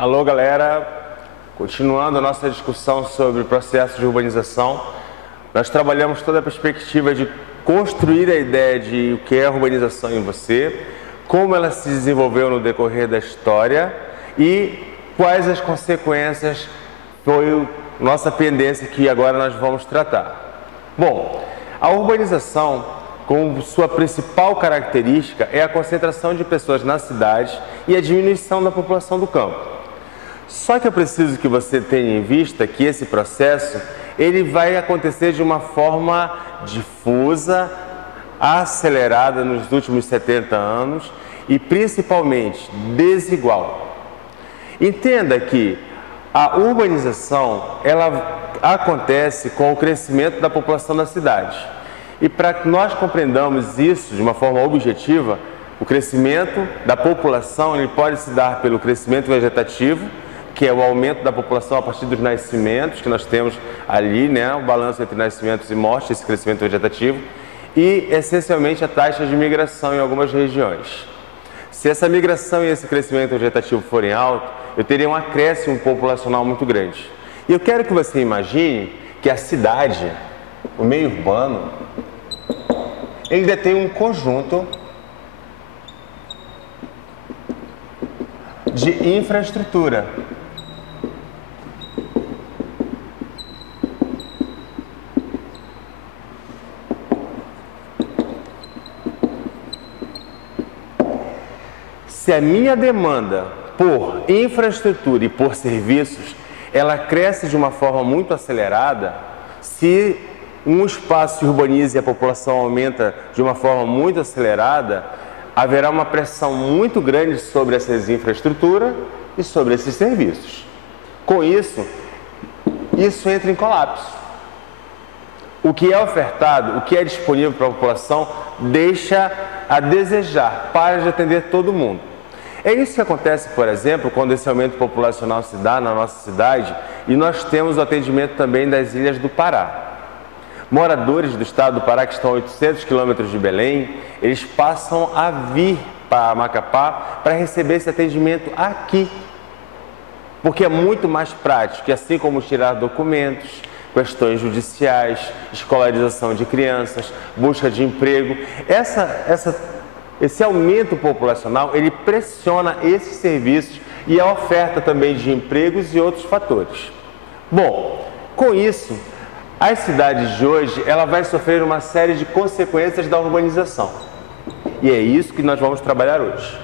Alô, galera. Continuando a nossa discussão sobre o processo de urbanização, nós trabalhamos toda a perspectiva de construir a ideia de o que é a urbanização em você, como ela se desenvolveu no decorrer da história e quais as consequências foi nossa pendência que agora nós vamos tratar. Bom, a urbanização, como sua principal característica, é a concentração de pessoas na cidade e a diminuição da população do campo. Só que eu preciso que você tenha em vista que esse processo ele vai acontecer de uma forma difusa, acelerada nos últimos 70 anos e principalmente desigual. Entenda que a urbanização ela acontece com o crescimento da população da cidade. E para que nós compreendamos isso de uma forma objetiva, o crescimento da população ele pode se dar pelo crescimento vegetativo, que é o aumento da população a partir dos nascimentos, que nós temos ali, né, o balanço entre nascimentos e mortes, esse crescimento vegetativo, e essencialmente a taxa de migração em algumas regiões. Se essa migração e esse crescimento vegetativo forem altos, eu teria um acréscimo populacional muito grande. E eu quero que você imagine que a cidade, o meio urbano, ele detém um conjunto de infraestrutura. Se a minha demanda por infraestrutura e por serviços, ela cresce de uma forma muito acelerada, se um espaço se urbaniza e a população aumenta de uma forma muito acelerada, haverá uma pressão muito grande sobre essas infraestruturas e sobre esses serviços. Com isso, isso entra em colapso. O que é ofertado, o que é disponível para a população, deixa a desejar, para de atender todo mundo. É isso que acontece, por exemplo, quando esse aumento populacional se dá na nossa cidade e nós temos o atendimento também das ilhas do Pará. Moradores do estado do Pará que estão a 800 quilômetros de Belém, eles passam a vir para Macapá para receber esse atendimento aqui. Porque é muito mais prático, e assim como tirar documentos, questões judiciais, escolarização de crianças, busca de emprego, esse aumento populacional, ele pressiona esses serviços e a oferta também de empregos e outros fatores. Bom, com isso, as cidades de hoje, ela vai sofrer uma série de consequências da urbanização. E é isso que nós vamos trabalhar hoje.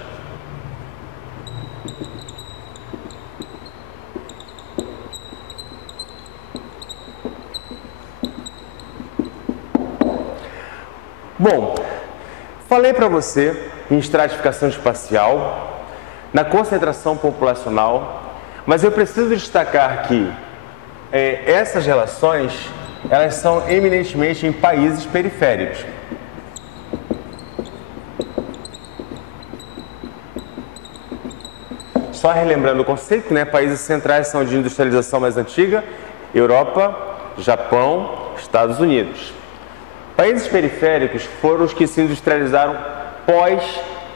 Bom, falei para você em estratificação espacial, na concentração populacional, mas eu preciso destacar que essas relações, elas são eminentemente em países periféricos. Só relembrando o conceito, né? Países centrais são de industrialização mais antiga, Europa, Japão, Estados Unidos. Países periféricos foram os que se industrializaram pós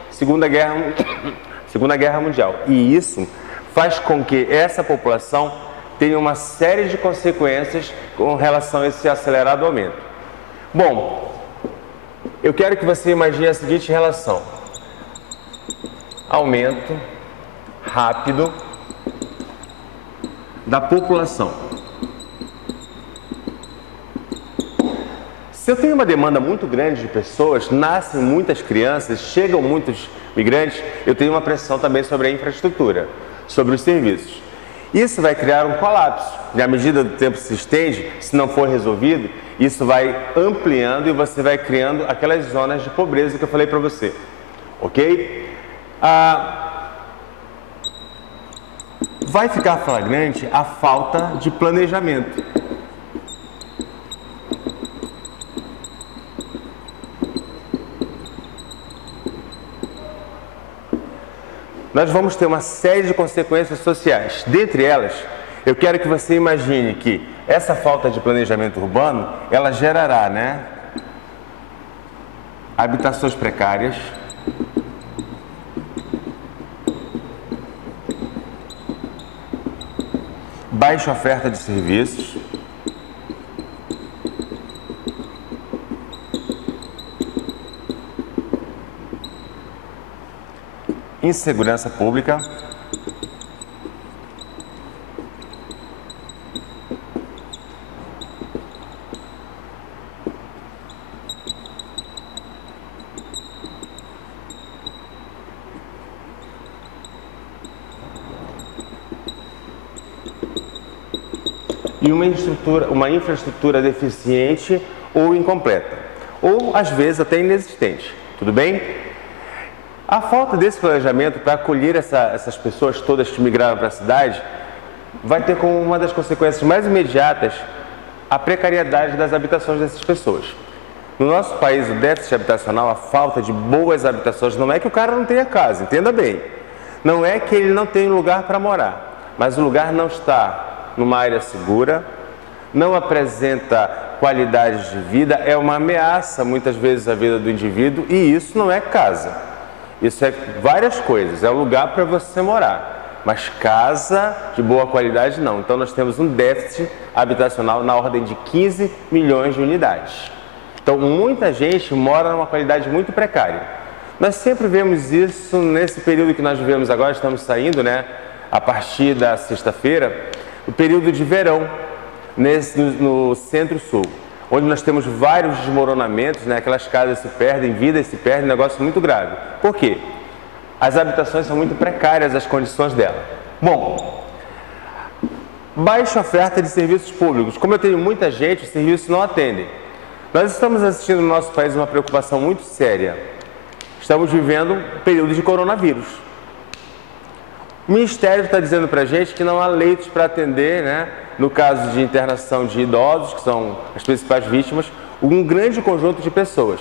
Segunda Guerra Mundial. E isso faz com que essa população tenha uma série de consequências com relação a esse acelerado aumento. Bom, eu quero que você imagine a seguinte relação. Aumento rápido da população. Se eu tenho uma demanda muito grande de pessoas, nascem muitas crianças, chegam muitos migrantes, eu tenho uma pressão também sobre a infraestrutura, sobre os serviços. Isso vai criar um colapso. E à medida que o tempo se estende, se não for resolvido, isso vai ampliando e você vai criando aquelas zonas de pobreza que eu falei para você. Ok? Vai ficar flagrante a falta de planejamento. Nós vamos ter uma série de consequências sociais. Dentre elas, eu quero que você imagine que essa falta de planejamento urbano, ela gerará, né, habitações precárias, baixa oferta de serviços, insegurança pública, e uma infraestrutura deficiente ou incompleta, ou às vezes até inexistente, tudo bem? A falta desse planejamento para acolher essas pessoas todas que migraram para a cidade vai ter como uma das consequências mais imediatas a precariedade das habitações dessas pessoas. No nosso país, o déficit habitacional, a falta de boas habitações, não é que o cara não tenha casa, entenda bem. Não é que ele não tem lugar para morar, mas o lugar não está numa área segura, não apresenta qualidade de vida, é uma ameaça muitas vezes à vida do indivíduo, e isso não é casa. Isso é várias coisas, é um lugar para você morar, mas casa de boa qualidade não. Então nós temos um déficit habitacional na ordem de 15 milhões de unidades. Então muita gente mora numa qualidade muito precária. Nós sempre vemos isso nesse período que nós vivemos agora, estamos saindo, né, a partir da sexta-feira, o período de verão, no Centro-Sul, onde nós temos vários desmoronamentos, né? Aquelas casas se perdem, vidas se perdem, um negócio muito grave. Por quê? As habitações são muito precárias, as condições dela. Bom, baixa oferta de serviços públicos. Como eu tenho muita gente, os serviços não atendem. Nós estamos assistindo no nosso país uma preocupação muito séria. Estamos vivendo um período de coronavírus. O Ministério está dizendo para a gente que não há leitos para atender, né? No caso de internação de idosos, que são as principais vítimas, um grande conjunto de pessoas.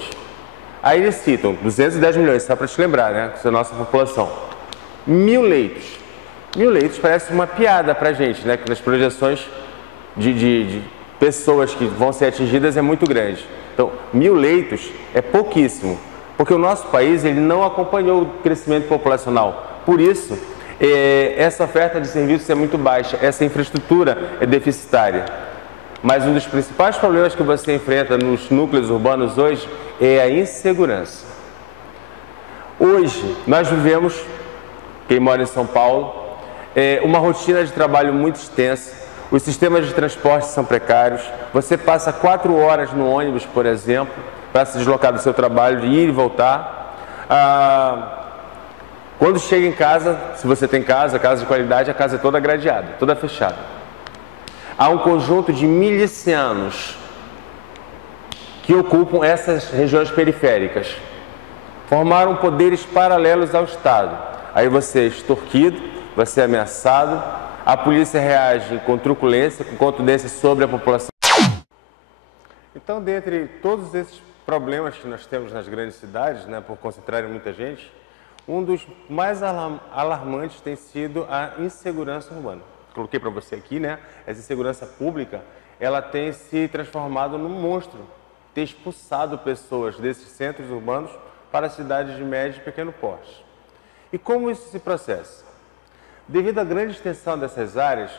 Aí eles citam 210 milhões, só para te lembrar, né? Que é a nossa população. 1.000 leitos. 1.000 leitos parece uma piada para a gente, né? Que nas projeções de pessoas que vão ser atingidas é muito grande. Então, 1.000 leitos é pouquíssimo, porque o nosso país ele não acompanhou o crescimento populacional. Por isso, essa oferta de serviços é muito baixa, essa infraestrutura é deficitária. Mas um dos principais problemas que você enfrenta nos núcleos urbanos hoje é a insegurança. Hoje, nós vivemos, quem mora em São Paulo, uma rotina de trabalho muito extensa, os sistemas de transporte são precários, você passa 4 horas no ônibus, por exemplo, para se deslocar do seu trabalho, de ir e voltar. Quando chega em casa, se você tem casa de qualidade, a casa é toda gradeada, toda fechada. Há um conjunto de milicianos que ocupam essas regiões periféricas. Formaram poderes paralelos ao Estado. Aí você é extorquido, você é ameaçado, a polícia reage com truculência, com contundência sobre a população. Então, dentre todos esses problemas que nós temos nas grandes cidades, né, por concentrarem muita gente, um dos mais alarmantes tem sido a insegurança urbana. Coloquei para você aqui, né? Essa insegurança pública, ela tem se transformado num monstro, tem expulsado pessoas desses centros urbanos para cidades de médio e pequeno porte. E como isso se processa? Devido à grande extensão dessas áreas,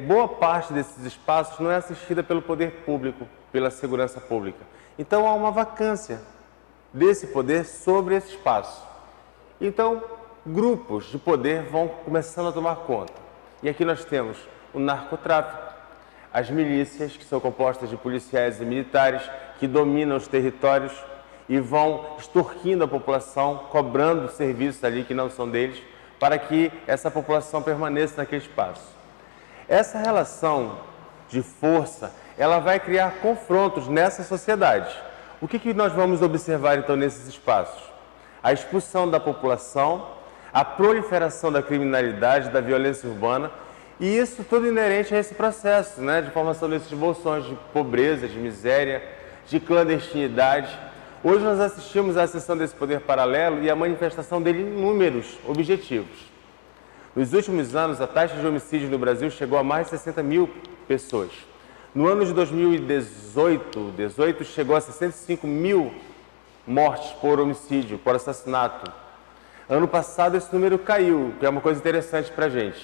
boa parte desses espaços não é assistida pelo poder público, pela segurança pública. Então há uma vacância desse poder sobre esse espaço. Então, grupos de poder vão começando a tomar conta. E aqui nós temos o narcotráfico, as milícias, que são compostas de policiais e militares, que dominam os territórios e vão extorquindo a população, cobrando serviços ali que não são deles, para que essa população permaneça naquele espaço. Essa relação de força, ela vai criar confrontos nessa sociedade. O que nós vamos observar então nesses espaços? A expulsão da população, a proliferação da criminalidade, da violência urbana, e isso tudo inerente a esse processo, né, de formação desses bolsões de pobreza, de miséria, de clandestinidade. Hoje nós assistimos à ascensão desse poder paralelo e à manifestação dele em números objetivos. Nos últimos anos, a taxa de homicídio no Brasil chegou a mais de 60 mil pessoas. No ano de 2018 chegou a 65 mil mortes por homicídio, por assassinato. Ano passado esse número caiu, que é uma coisa interessante para a gente.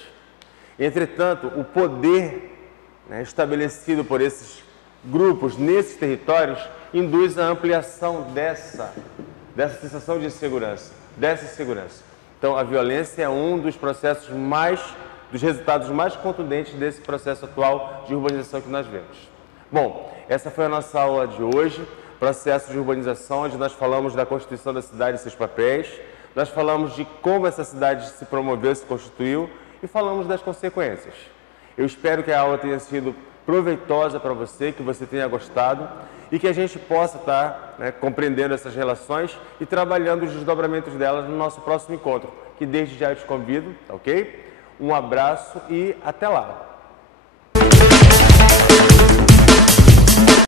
Entretanto, o poder, né, estabelecido por esses grupos nesses territórios induz a ampliação dessa sensação de insegurança, dessa insegurança. Então, a violência é um dos dos resultados mais contundentes desse processo atual de urbanização que nós vemos. Bom, essa foi a nossa aula de hoje, processo de urbanização, onde nós falamos da constituição da cidade e seus papéis, nós falamos de como essa cidade se promoveu, se constituiu e falamos das consequências. Eu espero que a aula tenha sido proveitosa para você, que você tenha gostado e que a gente possa estar, né, compreendendo essas relações e trabalhando os desdobramentos delas no nosso próximo encontro, que desde já eu te convido, tá ok? Um abraço e até lá!